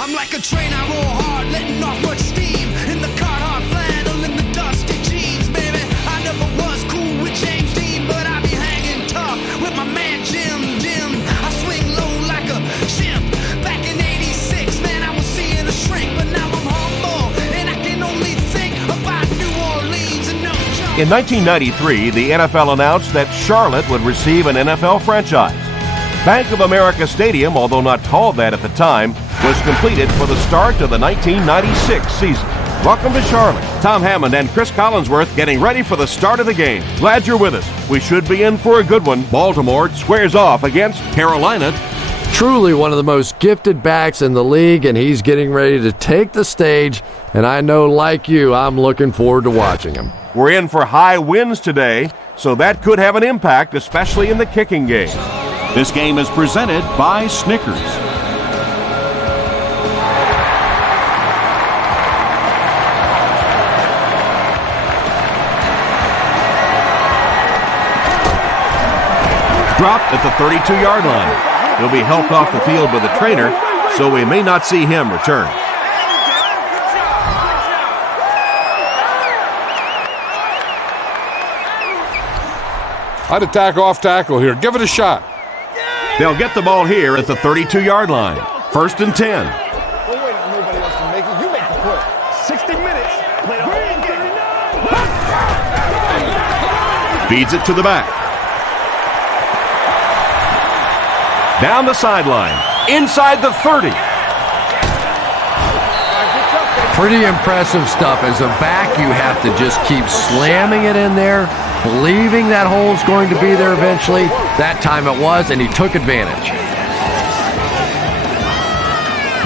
I'm like a train, I roll hard, letting off much steam. In the Carhartt flannel, in the dusty jeans, baby. I never was cool with James Dean, but I be hanging tough with my man Jim. I swing low like a chimp. Back in '86, man, I was seeing a shrink, but now I'm humble, and I can only think about New Orleans and no jump. In 1993, the NFL announced that Charlotte would receive an NFL franchise. Bank of America Stadium, although not called that at the time, was completed for the start of the 1996 season. Welcome to Charlotte. Tom Hammond and Chris Collinsworth getting ready for the start of the game. Glad you're with us. We should be in for a good one. Baltimore squares off against Carolina. Truly one of the most gifted backs in the league, and he's getting ready to take the stage, and I know, like you, I'm looking forward to watching him. We're in for high winds today, so that could have an impact, especially in the kicking game. This game is presented by Snickers. Dropped at the 32-yard line. He'll be helped off the field with a trainer, so we may not see him return. I'd attack off tackle here. Give it a shot. They'll get the ball here at the 32-yard line. 1st and 10. Don't wait on nobody else to make it. You make the play. 60 minutes. Play the whole game. Feeds it to the back. Down the sideline. Inside the 30. Pretty impressive stuff. As a back, you have to just keep slamming it in there, believing that hole's going to be there eventually. That time it was, and he took advantage.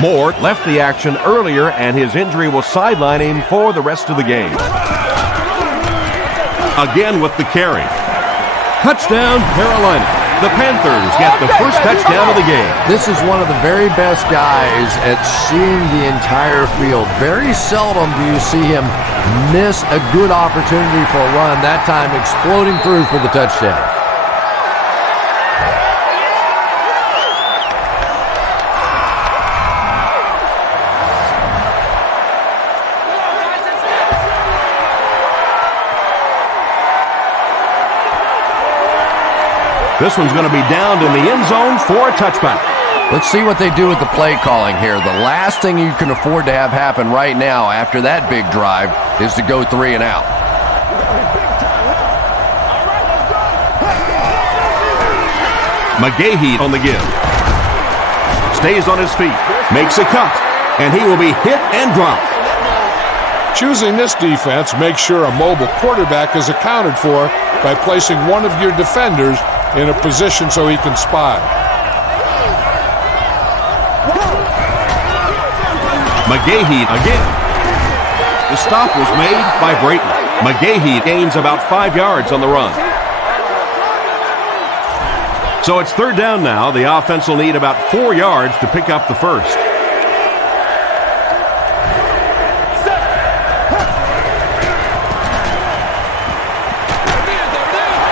Moore left the action earlier, and his injury will sideline him for the rest of the game. Again with the carry. Touchdown, Carolina. The Panthers get the first touchdown of the game. This is one of the very best guys at seeing the entire field. Very seldom do you see him miss a good opportunity for a run, that time exploding through for the touchdown. This one's going to be downed in the end zone for a touchback. Let's see what they do with the play calling here. The last thing you can afford to have happen right now after that big drive is to go 3 and out. McGahee on the give. Stays on his feet. Makes a cut. And he will be hit and dropped. Choosing this defense makes sure a mobile quarterback is accounted for by placing one of your defenders in a position so he can spy. McGahee again. The stop was made by Brayton. McGahee gains about 5 yards on the run. So it's 3rd down now. The offense will need about 4 yards to pick up the first.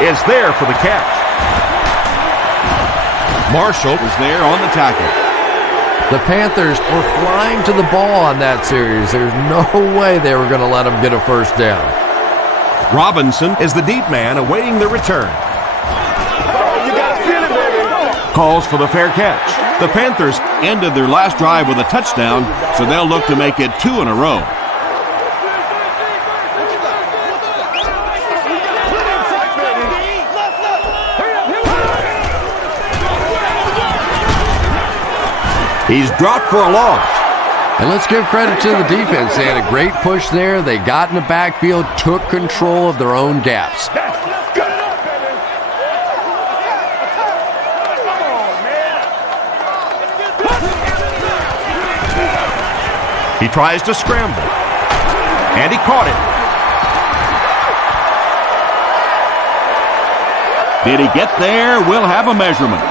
Is there for the catch. Marshall is there on the tackle. The Panthers were flying to the ball on that series. There's no way they were going to let them get a first down. Robinson is the deep man awaiting the return. You got to feel it, baby. Calls for the fair catch. The Panthers ended their last drive with a touchdown, so they'll look to make it 2 in a row. He's dropped for a loss. And let's give credit to the defense. They had a great push there. They got in the backfield, took control of their own gaps. He tries to scramble. And he caught it. Did he get there? We'll have a measurement.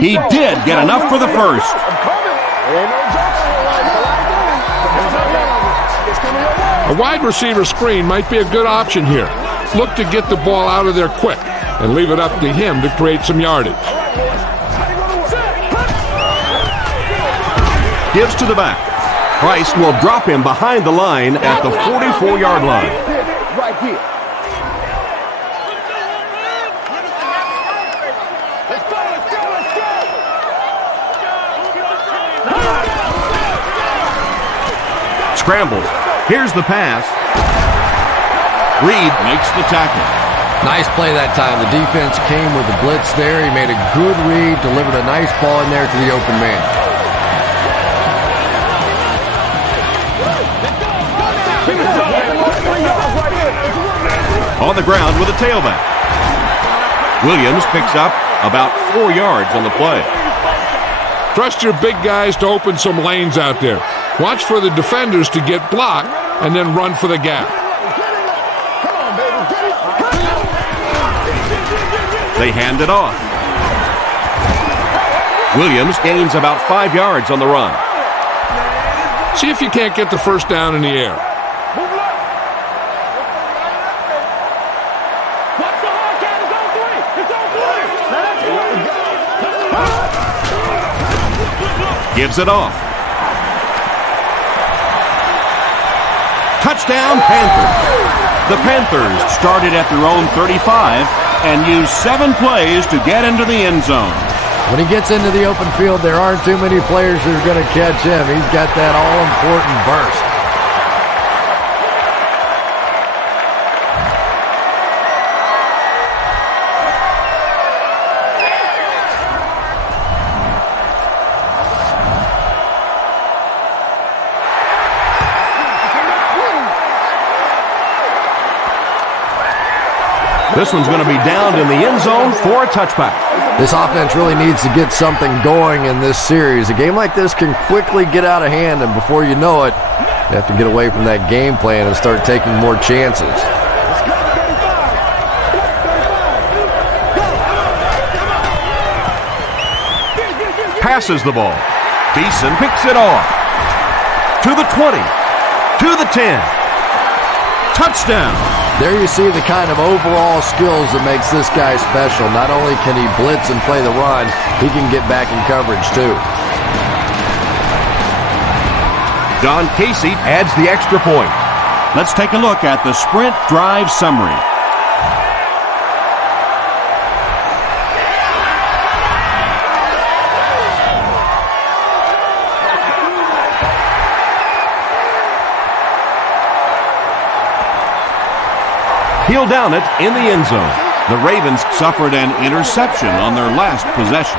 He did get enough for the first. A wide receiver screen might be a good option here. look to get the ball out of there quick and leave it up to him to create some yardage. Gives to the back. Price will drop him behind the line at the 44-yard line. Right here. Scrambles. Here's the pass. Reed makes the tackle. Nice play that time. The defense came with the blitz there. He made a good read, delivered a nice ball in there to the open man. On the ground with a tailback. Williams picks up about 4 yards on the play. Trust your big guys to open some lanes out there. Watch for the defenders to get blocked and then run for the gap. They hand it off. Williams gains about 5 yards on the run. See if you can't get the first down in the air. Gives it off. Touchdown, Panthers. The Panthers started at their own 35 and used 7 plays to get into the end zone. When he gets into the open field, there aren't too many players that are going to catch him. He's got that all-important burst. This one's going to be down in the end zone for a touchback. This offense really needs to get something going in this series. A game like this can quickly get out of hand, and before you know it, you have to get away from that game plan and start taking more chances. Passes the ball. Beeson picks it off. To the 20. To the 10. Touchdown. There you see the kind of overall skills that makes this guy special. Not only can he blitz and play the run, he can get back in coverage too. Don Casey adds the extra point. Let's take a look at the sprint drive summary. He'll down it in the end zone. The Ravens suffered an interception on their last possession.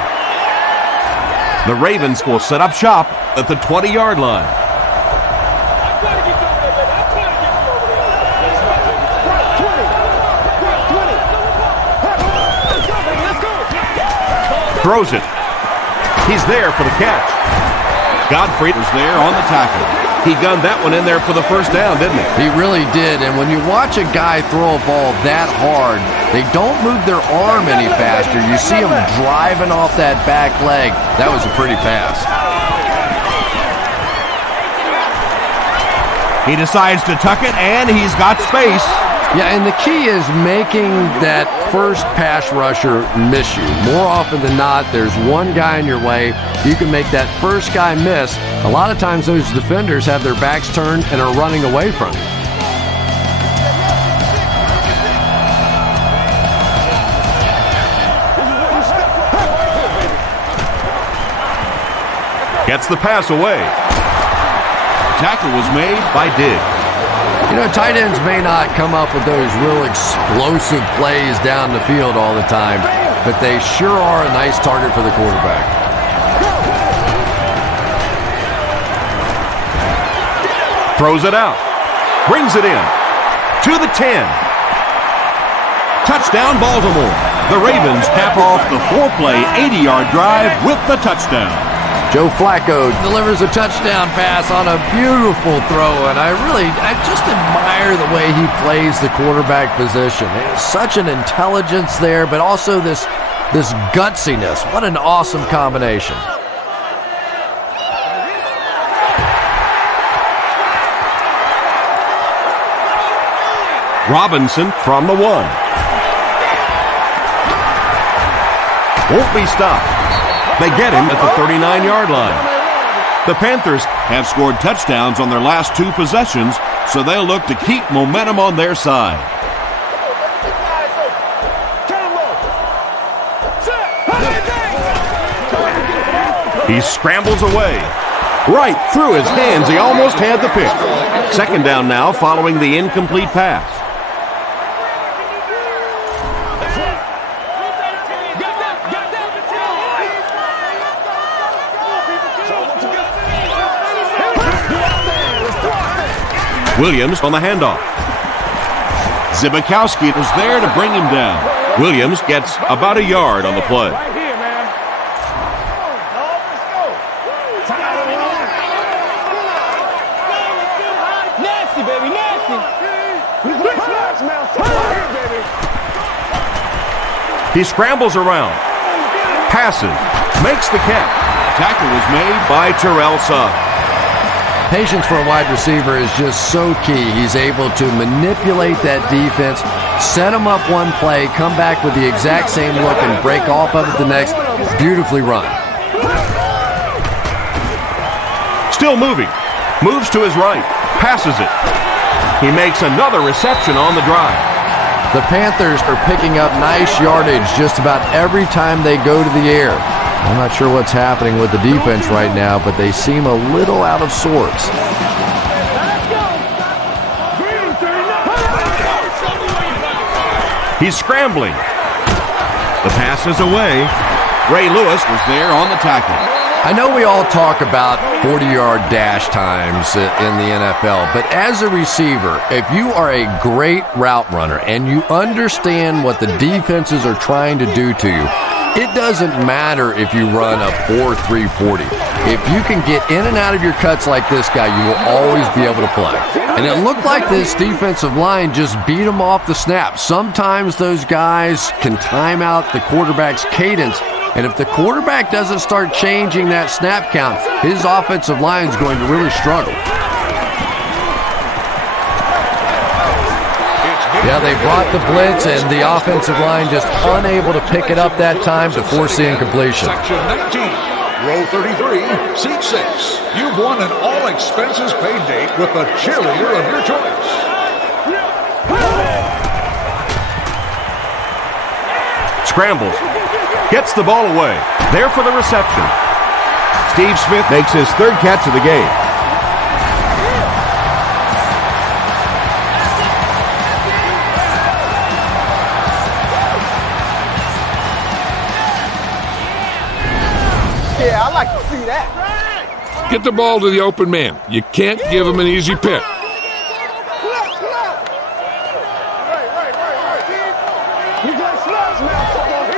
The Ravens will set up shop at the 20-yard line. Throws it. He's there for the catch. Godfrey was there on the tackle. He gunned that one in there for the first down, didn't he? He really did, and when you watch a guy throw a ball that hard, they don't move their arm any faster. You see him driving off that back leg. That was a pretty pass. He decides to tuck it, and he's got space. Yeah, and the key is making that first pass rusher miss you. More often than not, there's one guy in your way. You can make that first guy miss. A lot of times those defenders have their backs turned and are running away from him. Gets the pass away. Tackle was made by Diggs. You know, tight ends may not come up with those real explosive plays down the field all the time, but they sure are a nice target for the quarterback. Throws it out. Brings it in. To the 10. Touchdown, Baltimore. The Ravens cap off the 4-play, 80-yard drive with the touchdown. Joe Flacco delivers a touchdown pass on a beautiful throw, and I just admire the way he plays the quarterback position. There's such an intelligence there, but also this gutsiness. What an awesome combination. Robinson from the 1. Won't be stopped. They get him at the 39-yard line. The Panthers have scored touchdowns on their last 2 possessions, so they'll look to keep momentum on their side. He scrambles away. Right through his hands, he almost had the pick. Second down now following the incomplete pass. Williams on the handoff. Zibikowski was there to bring him down. Williams gets about a yard on the play. Right here, man. Nasty, baby, nasty. He scrambles around. Passes. Makes the catch. Tackle was made By Terrell Suggs. Patience for a wide receiver is just so key. He's able to manipulate that defense, set them up one play, come back with the exact same look, and break off of it the next. Beautifully run. Still moving. Moves to his right. Passes it. He makes another reception on the drive. The Panthers are picking up nice yardage just about every time they go to the air. I'm not sure what's happening with the defense right now, but they seem a little out of sorts. He's scrambling. The pass is away. Ray Lewis was there on the tackle. I know we all talk about 40-yard dash times in the NFL, but as a receiver, if you are a great route runner and you understand what the defenses are trying to do to you, it doesn't matter if you run a 4.340. If you can get in and out of your cuts like this guy, you will always be able to play. And it looked like this defensive line just beat him off the snap. Sometimes those guys can time out the quarterback's cadence, and if the quarterback doesn't start changing that snap count, his offensive line is going to really struggle. Yeah, they brought the blitz, and the offensive line just unable to pick it up that time to force the incompletion. Section 19, row 33, seat 6. You've won an all-expenses-paid date with the cheerleader of your choice. scrambles. Gets the ball away. There for the reception. Steve Smith makes his third catch of the game. Yeah, I like to see that. Get the ball to the open man. You can't give him an easy pick.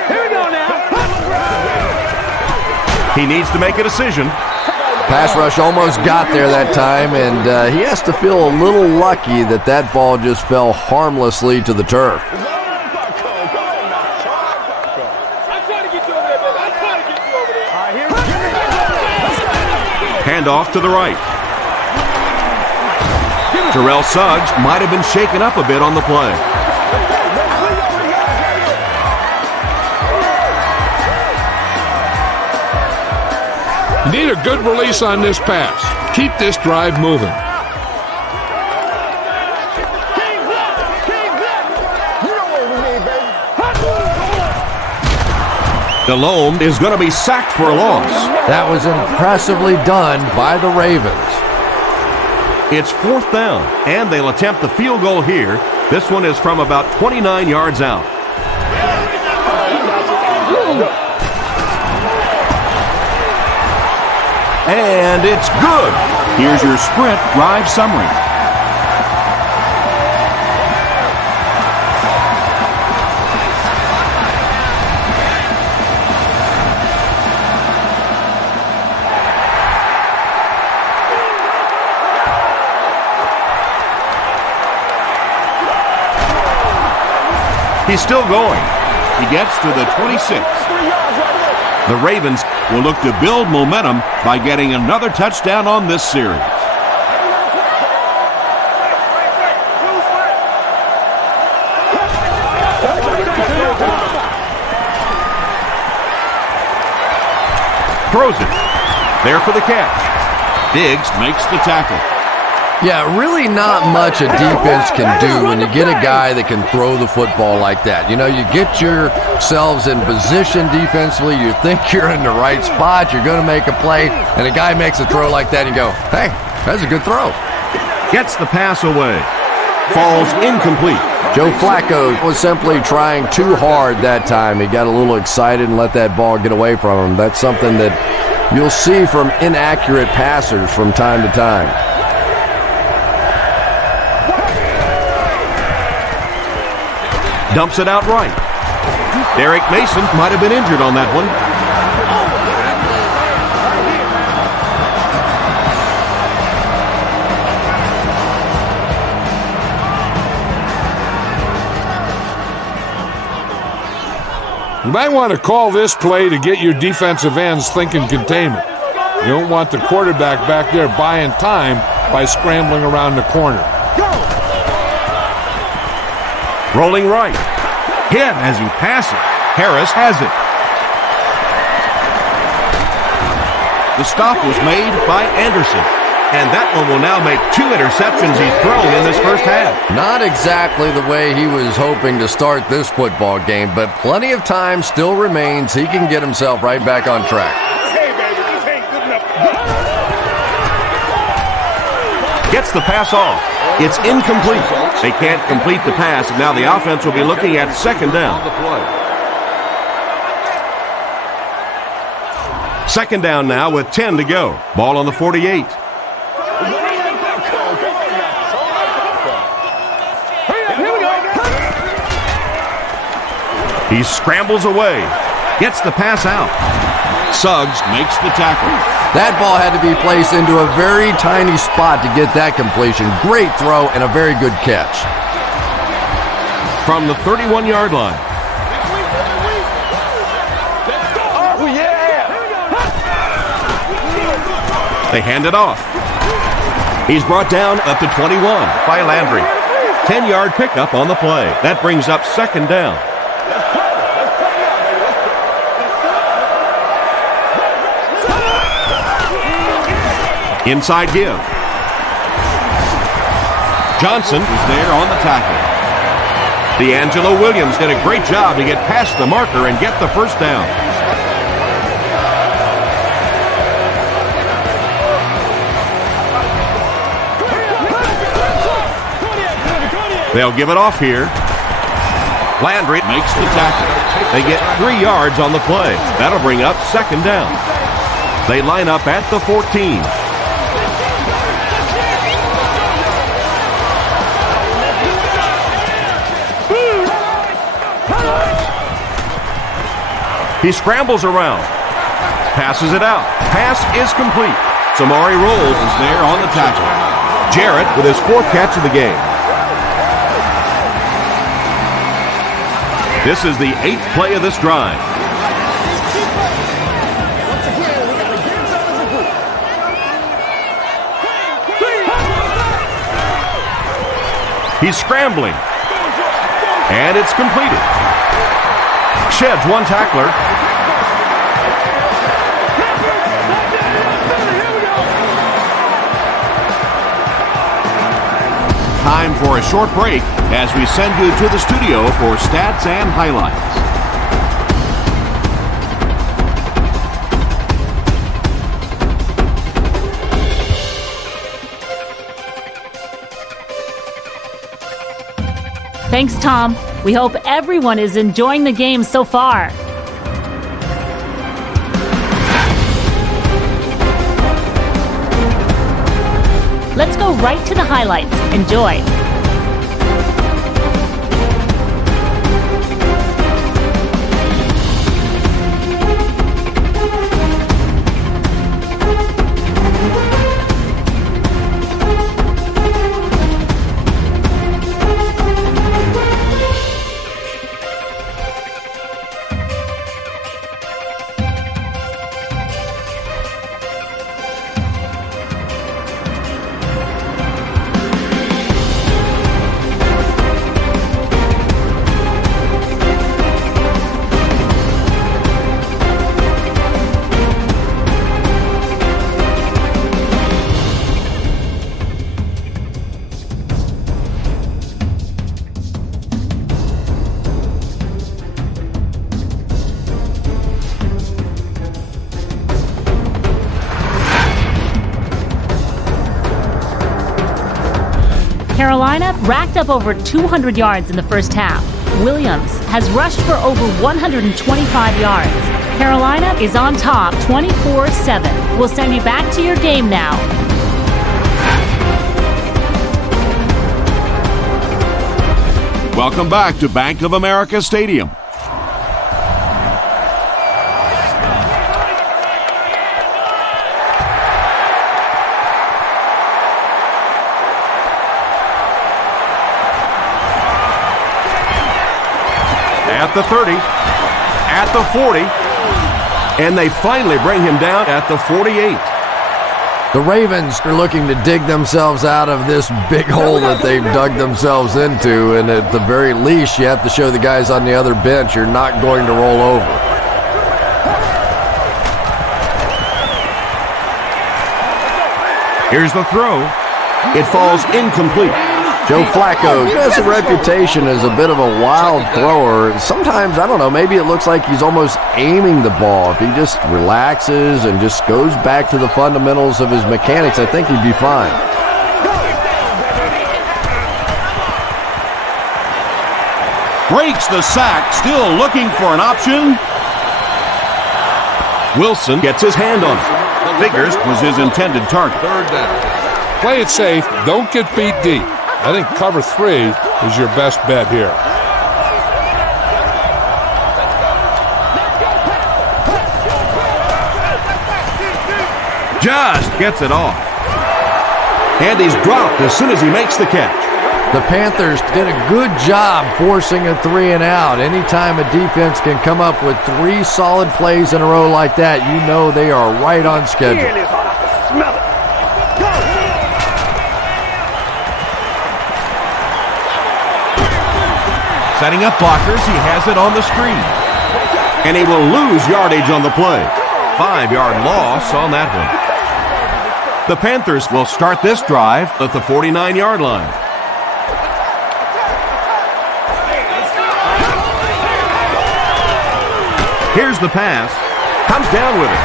Here we go now. He needs to make a decision. Pass rush almost got there that time, and he has to feel a little lucky that that ball just fell harmlessly to the turf. Handoff to the right. Terrell Suggs might have been shaken up a bit on the play. You need a good release on this pass. Keep this drive moving. Delhomme is going to be sacked for a loss. That was impressively done by the Ravens. It's fourth down, and they'll attempt the field goal here. This one is from about 29 yards out. And it's good. Here's your sprint drive summary. He's still going. He gets to the 26. The Ravens will look to build momentum by getting another touchdown on this series. Throws it. There for the catch. Diggs makes the tackle. Yeah, really not much a defense can do when you get a guy that can throw the football like that. You know, you get yourselves in position defensively, you think you're in the right spot, you're going to make a play, and a guy makes a throw like that and you go, hey, that's a good throw. Gets the pass away. Falls incomplete. Joe Flacco was simply trying too hard that time. He got a little excited and let that ball get away from him. That's something that you'll see from inaccurate passers from time to time. Dumps it out right. Derek Mason might have been injured on that one. You might want to call this play to get your defensive ends thinking containment. You don't want the quarterback back there buying time by scrambling around the corner. Rolling right. Hit as he passes. Harris has it. The stop was made by Anderson. And that one will now make 2 interceptions he's thrown in this first half. Not exactly the way he was hoping to start this football game, but plenty of time still remains. He can get himself right back on track. Hey, baby, this ain't good enough. Gets the pass off. It's incomplete. They can't complete the pass, and now the offense will be looking at second down. Second down now with 10 to go. Ball on the 48. He scrambles away. Gets the pass out. Suggs makes the tackle. That ball had to be placed into a very tiny spot to get that completion. Great throw and a very good catch. From the 31-yard line. Oh, yeah. They hand it off. He's brought down up to 21 by Landry. 10-yard pickup on the play. That brings up second down. Inside give. Johnson is there on the tackle. D'Angelo Williams did a great job to get past the marker and get the first down. They'll give it off here. Landry Makes the tackle. They get 3 yards on the play. That'll bring up second down. They line up at the 14. He scrambles around. Passes it out. Pass is complete. Samari Rolls is there on the tackle. Jarrett with his 4th catch of the game. This is the 8th play of this drive. He's scrambling. And it's completed. Sheds one tackler. Time for a short break as we send you to the studio for stats and highlights. Thanks, Tom. We hope everyone is enjoying the game so far. Let's go right to the highlights. Enjoy. Carolina racked up over 200 yards in the first half. Williams has rushed for over 125 yards. Carolina is on top 24-7. We'll send you back to your game now. Welcome back to Bank of America Stadium. At the 30, at the 40, and they finally bring him down at the 48. The Ravens are looking to dig themselves out of this big hole that they've dug themselves into, and at the very least, you have to show the guys on the other bench you're not going to roll over. Here's the throw. It falls incomplete. Joe Flacco has a reputation as a bit of a wild thrower. Sometimes, I don't know, maybe it looks like he's almost aiming the ball. If he just relaxes and just goes back to the fundamentals of his mechanics, I think he'd be fine. Breaks the sack, still looking for an option. Wilson gets his hand on it. Figures was his intended target. Third down. Play it safe. Don't get beat deep. I think cover 3 is your best bet here. Just gets it off. And he's dropped as soon as he makes the catch. The Panthers did a good job forcing a 3 and out. Anytime a defense can come up with 3 solid plays in a row like that, you know they are right on schedule. Setting up blockers, he has it on the screen. And he will lose yardage on the play. 5-yard loss on that one. The Panthers will start this drive at the 49-yard line. Here's the pass. Comes down with it.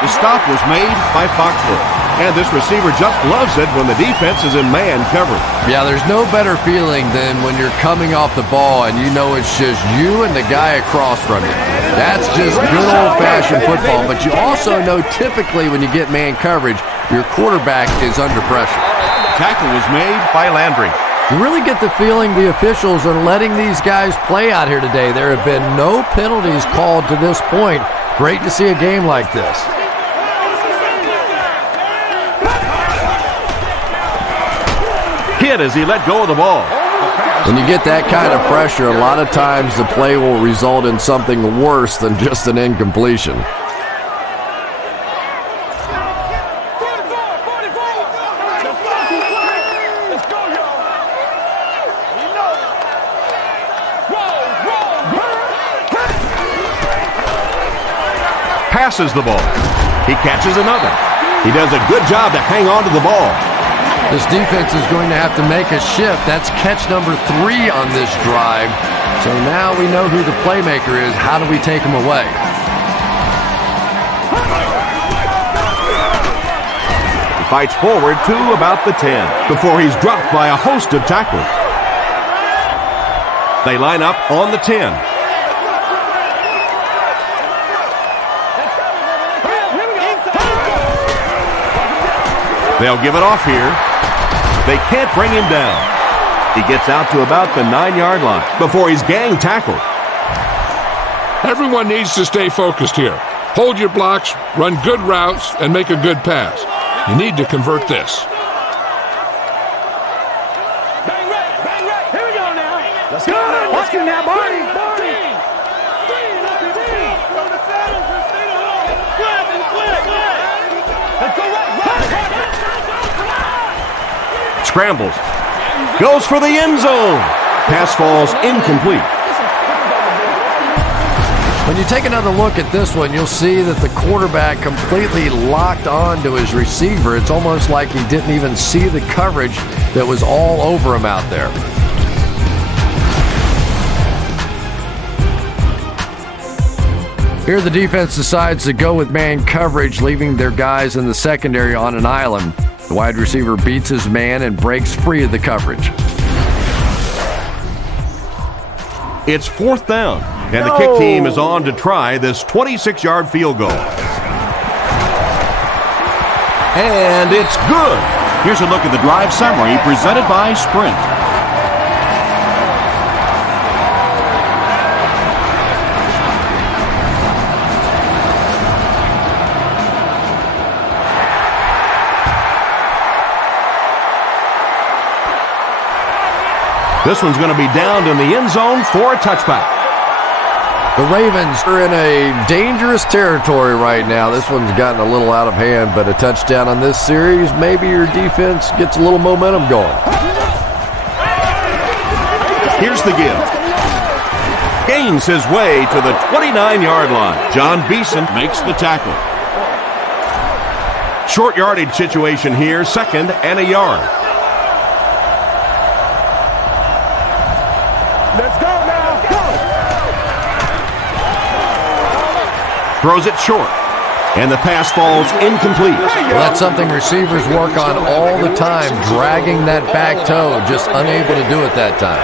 The stop was made by Foxworth. And this receiver just loves it when the defense is in man coverage. Yeah, there's no better feeling than when you're coming off the ball and you know it's just you and the guy across from you. That's just good old-fashioned football. But you also know typically when you get man coverage, your quarterback is under pressure. Tackle was made by Landry. You really get the feeling the officials are letting these guys play out here today. There have been no penalties called to this point. Great to see a game like this. Hit as he let go of the ball. When you get that kind of pressure, a lot of times the play will result in something worse than just an incompletion. Passes the ball. He catches another. He does a good job to hang on to the ball. This defense is going to have to make a shift. That's catch number 3 on this drive. So now we know who the playmaker is. How do we take him away? He fights forward to about the 10 before he's dropped by a host of tacklers. They line up on the 10. They'll give it off here. They can't bring him down. He gets out to about the 9-yard line before he's gang tackled. Everyone needs to stay focused here. Hold your blocks, run good routes, and make a good pass. You need to convert this. Bang right. Here we go now. Let's go. Watch you now, Barney. Scrambles. Goes for the end zone. Pass falls incomplete. When you take another look at this one, you'll see that the quarterback completely locked on to his receiver. It's almost like he didn't even see the coverage that was all over him out there. Here the defense decides to go with man coverage, leaving their guys in the secondary on an island. The wide receiver beats his man and breaks free of the coverage. It's 4th down, and the kick team is on to try this 26-yard field goal. And it's good. Here's a look at the drive summary presented by Sprint. This one's going to be downed in the end zone for a touchback. The Ravens are in a dangerous territory right now. This one's gotten a little out of hand, but a touchdown on this series, maybe your defense gets a little momentum going. Here's the give. Gains his way to the 29-yard line. John Beeson Makes the tackle. Short yardage situation here, 2nd and a yard. Let's go now. Go. Throws it short, and the pass falls incomplete. Well, that's something receivers work on all the time, dragging that back toe, just unable to do it that time.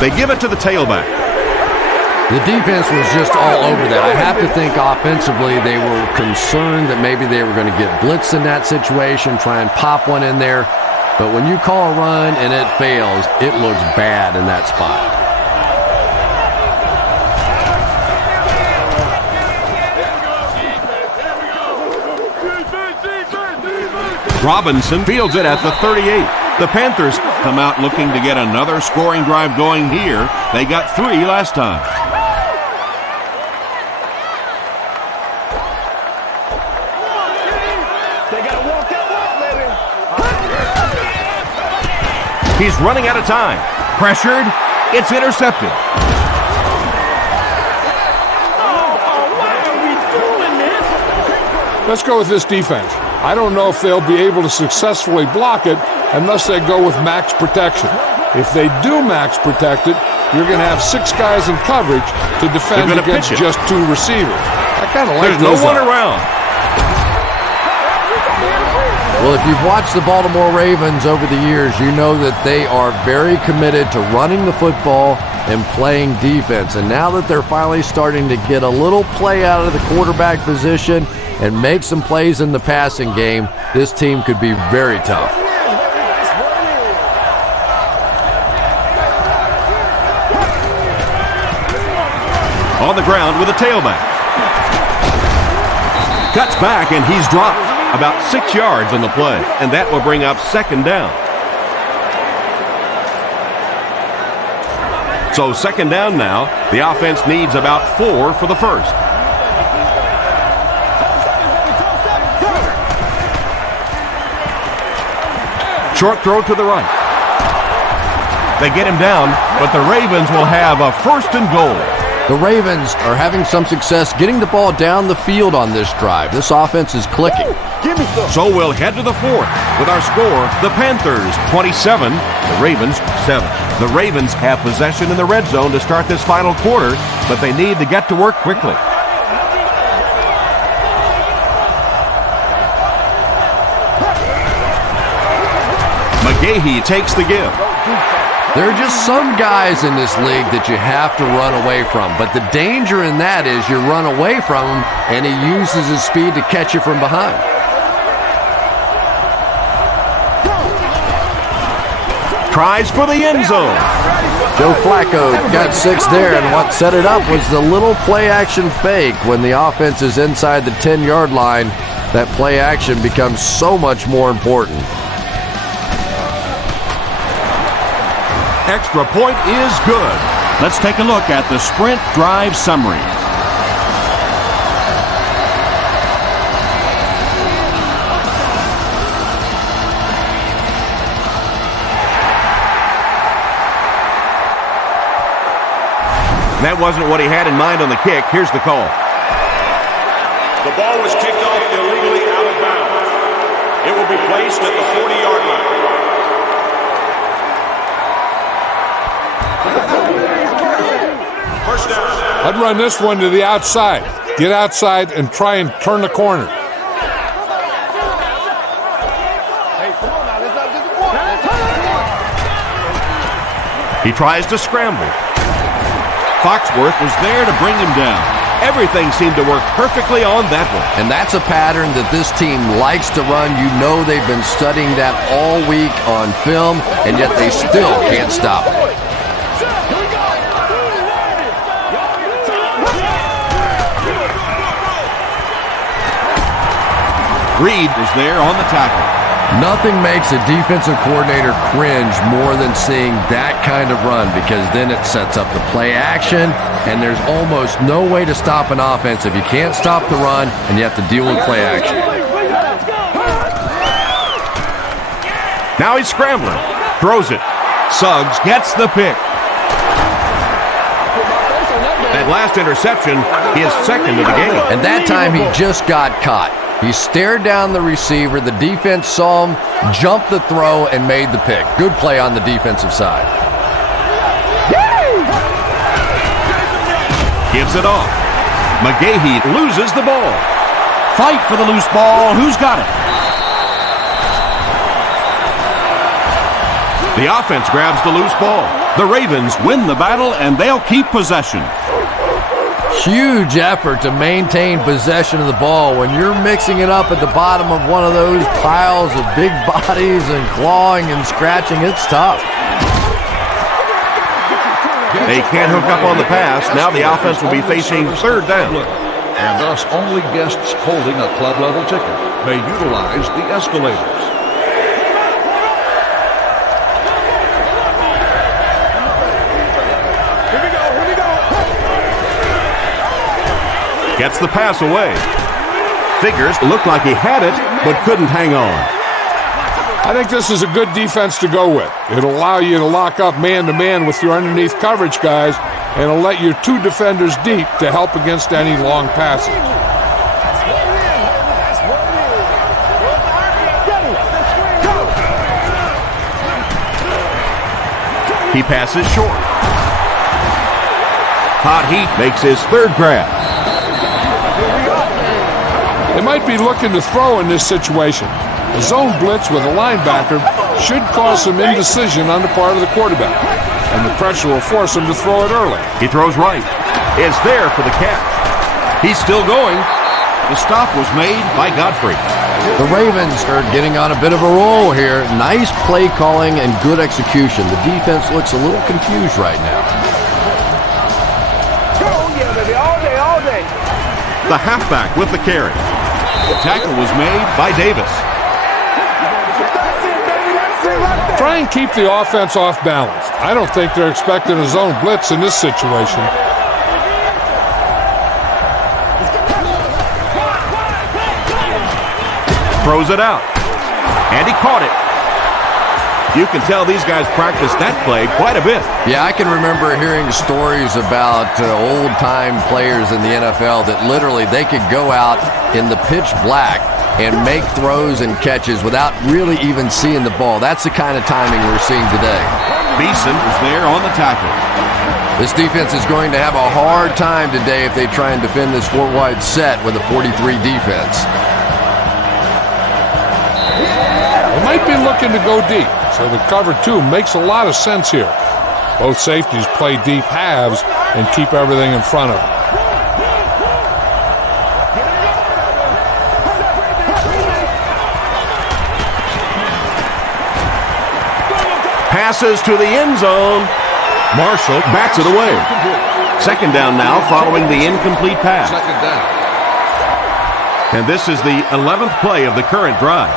They give it to the tailback. The defense was just all over that. I have to think offensively they were concerned that maybe they were going to get blitzed in that situation, try and pop one in there. But when you call a run and it fails, it looks bad in that spot. Robinson fields it at the 38. The Panthers Come out looking to get another scoring drive going here. They got 3 last time. They got to walk that walk, baby. He's running out of time. Pressured. It's intercepted. Let's go with this defense. I don't know if they'll be able to successfully block it unless they go with max protection. If they do max protect it, you're going to have 6 guys in coverage to defend against just 2 receivers. I kind of like There's no one around. Well, if you've watched the Baltimore Ravens over the years, you know that they are very committed to running the football and playing defense. And now that they're finally starting to get a little play out of the quarterback position and make some plays in the passing game, this team could be very tough. On the ground with a tailback. Cuts back and he's dropped about 6 yards on the play. And that will bring up 2nd down. So 2nd down now. The offense needs about 4 for the first. Short throw to the right. They get him down, but the Ravens will have a 1st and goal. The Ravens are having some success getting the ball down the field on this drive. This offense is clicking. So we'll head to the 4th with our score, the Panthers 27, the Ravens 7. The Ravens have possession in the red zone to start this final quarter, but they need to get to work quickly. McGahee takes the give. There are just some guys in this league that you have to run away from. But the danger in that is you run away from him and he uses his speed to catch you from behind. Tries for the end zone. Joe Flacco got 6 there, and what set it up was the little play-action fake. When the offense is inside the 10-yard line, that play action becomes so much more important. Extra point is good. Let's take a look at the Sprint drive summary. That wasn't what he had in mind on the kick. Here's the call. The ball was kicked off illegally out of bounds. It will be placed at the 40-yard line. First down. I'd run this one to the outside. Get outside and try and turn the corner. He tries to scramble. Foxworth was there to bring him down. Everything seemed to work perfectly on that one. And that's a pattern that this team likes to run. You know they've been studying that all week on film, and yet they still can't stop it. Reed was there on the tackle. Nothing makes a defensive coordinator cringe more than seeing that kind of run, because then it sets up the play action, and there's almost no way to stop an offense if you can't stop the run and you have to deal with play action. Now he's scrambling. Throws it. Suggs gets the pick. That last interception, his second of the game. And that time he just got caught. He stared down the receiver. The defense saw him, jumped the throw, and made the pick. Good play on the defensive side. Gives it off. McGahee loses the ball. Fight for the loose ball. Who's got it? The offense grabs the loose ball. The Ravens win the battle, and they'll keep possession. Huge effort to maintain possession of the ball. When you're mixing it up at the bottom of one of those piles of big bodies and clawing and scratching, it's tough. They can't hook up on the pass. Now the offense will be facing third down. And thus only guests holding a club-level ticket may utilize the escalators. Gets the pass away. Figures looked like he had it, but couldn't hang on. I think this is a good defense to go with. It'll allow you to lock up man-to-man with your underneath coverage guys, and it'll let your two defenders deep to help against any long passes. He passes short. Todd Heat makes his third grab. They might be looking to throw in this situation. A zone blitz with a linebacker should cause some indecision on the part of the quarterback, and the pressure will force him to throw it early. He throws right. It's there for the catch. He's still going. The stop was made by Godfrey. The Ravens are getting on a bit of a roll here. Nice play calling and good execution. The defense looks a little confused right now. The halfback with the carry. The tackle was made by Davis. Try and keep the offense off balance. I don't think they're expecting a zone blitz in this situation. Throws it out. And he caught it. You can tell these guys practice that play quite a bit. Yeah, I can remember hearing stories about old-time players in the NFL that literally they could go out in the pitch black and make throws and catches without really even seeing the ball. That's the kind of timing we're seeing today. Beeson was there on the tackle. This defense is going to have a hard time today if they try and defend this four-wide set with a 43 defense. They might be looking to go deep, so the cover two makes a lot of sense here. Both safeties play deep halves and keep everything in front of them. Passes to the end zone. Marshall bats it away. Second down now following the incomplete pass. Second down. And this is the 11th play of the current drive.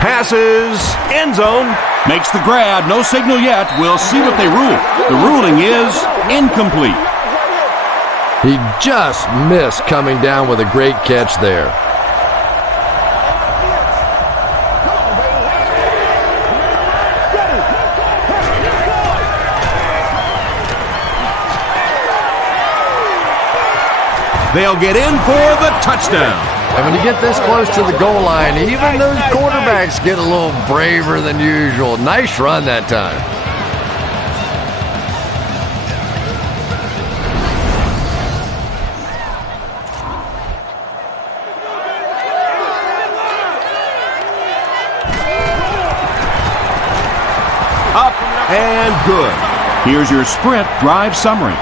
Passes, end zone. Makes the grab, no signal yet. We'll see what they rule. The ruling is incomplete. He just missed coming down with a great catch there. They'll get in for the touchdown. And when you get this close to the goal line, even those quarterbacks get a little braver than usual. Nice run that time. Up and good. Here's your sprint drive summary.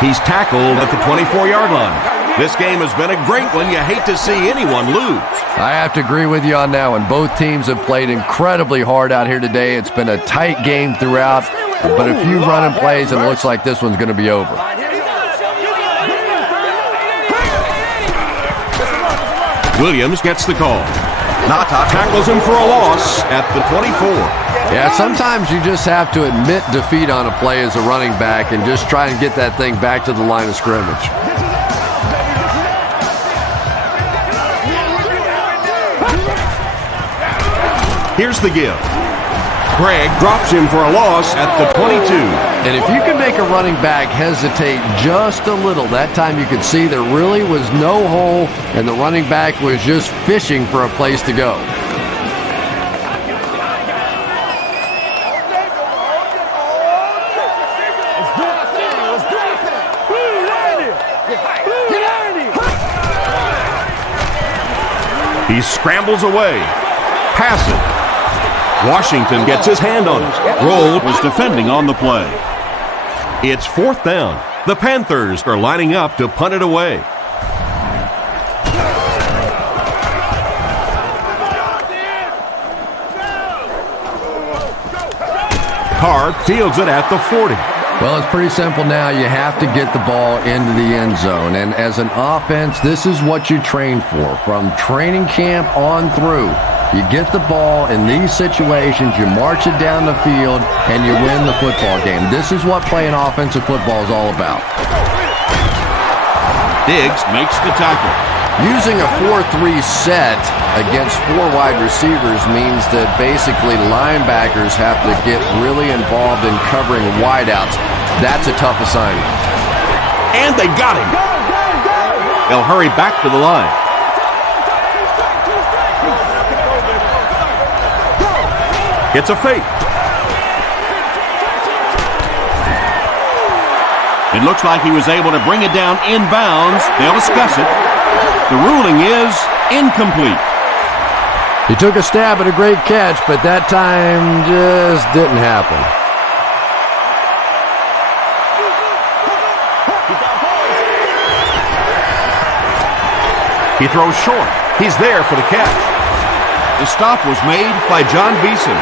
He's tackled at the 24-yard line. This game has been a great one. You hate to see anyone lose. I have to agree with you on that one. Both teams have played incredibly hard out here today. It's been a tight game throughout, but a few running plays, and it looks like this one's going to be over. Williams gets the call. Nata tackles him for a loss at the 24. Yeah, sometimes you just have to admit defeat on a play as a running back and just try and get that thing back to the line of scrimmage. Here's the give. Craig drops him for a loss at the 22. And if you can make a running back hesitate just a little, that time you could see there really was no hole and the running back was just fishing for a place to go. He scrambles away. Passes. Washington gets his hand on it. Roll was defending on the play. It's 4th down. The Panthers are lining up to punt it away. Carr fields it at the 40. Well, it's pretty simple now. You have to get the ball into the end zone. And as an offense, this is what you train for. From training camp on through, you get the ball in these situations, you march it down the field, and you win the football game. This is what playing offensive football is all about. Diggs makes the tackle. Using a 4-3 set against 4 wide receivers means that basically linebackers have to get really involved in covering wideouts. That's a tough assignment. And they got him. They'll hurry back to the line. It's a fake. It looks like he was able to bring it down inbounds. They'll discuss it. The ruling is incomplete. He took a stab at a great catch, but that time just didn't happen. He throws short. He's there for the catch. The stop was made by John Beeson.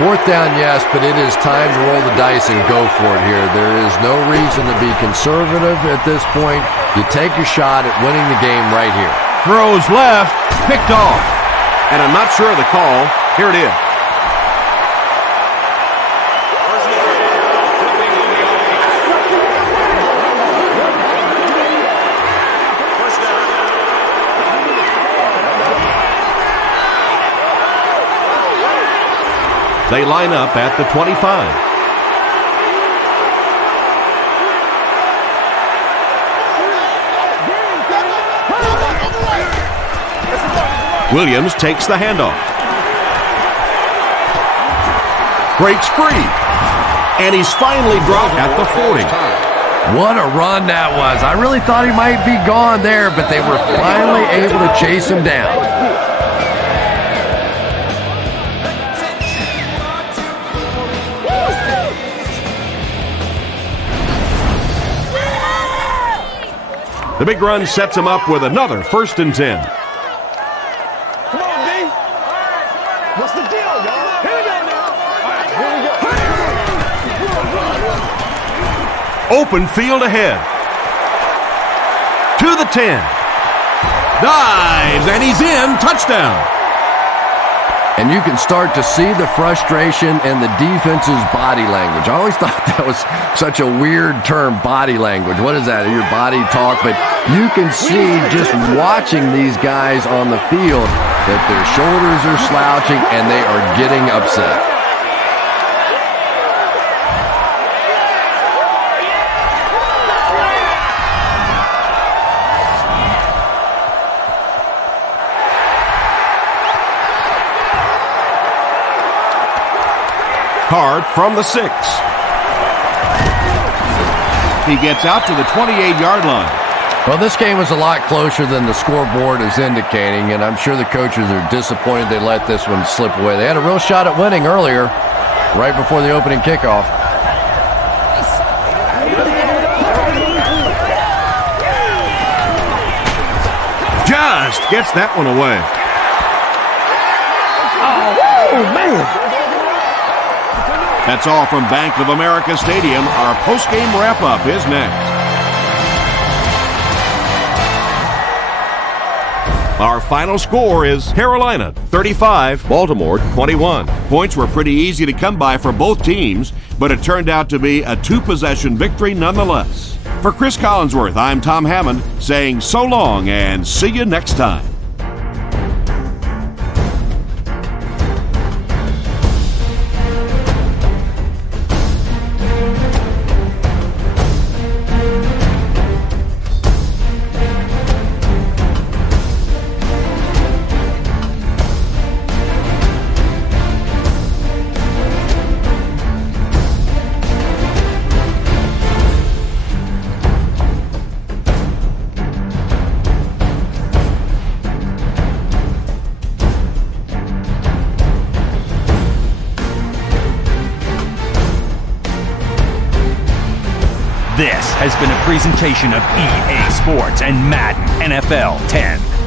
4th down, yes, but it is time to roll the dice and go for it here. There is no reason to be conservative at this point. You take a shot at winning the game right here. Throws left, picked off. And I'm not sure of the call. Here it is. They line up at the 25. Williams takes the handoff. Breaks free. And he's finally dropped at the 40. What a run that was. I really thought he might be gone there, but they were finally able to chase him down. The big run sets him up with another 1st and 10. Come on, D. What's the deal, y'all? Here we go now. All right, here we go. Open field ahead. To the 10. Dives, and he's in. Touchdown. And you can start to see the frustration in the defense's body language. I always thought that was such a weird term, body language. What is that? Your body talk? But you can see just watching these guys on the field that their shoulders are slouching and they are getting upset. Hard from the 6. He gets out to the 28-yard line. Well, this game was a lot closer than the scoreboard is indicating, and I'm sure the coaches are disappointed they let this one slip away. They had a real shot at winning earlier, right before the opening kickoff. Just gets that one away. Oh, man. That's all from Bank of America Stadium. Our post-game wrap-up is next. Our final score is Carolina 35, Baltimore 21. Points were pretty easy to come by for both teams, but it turned out to be a two-possession victory nonetheless. For Chris Collinsworth, I'm Tom Hammond saying so long and see you next time. This has been a presentation of EA Sports and Madden NFL 10.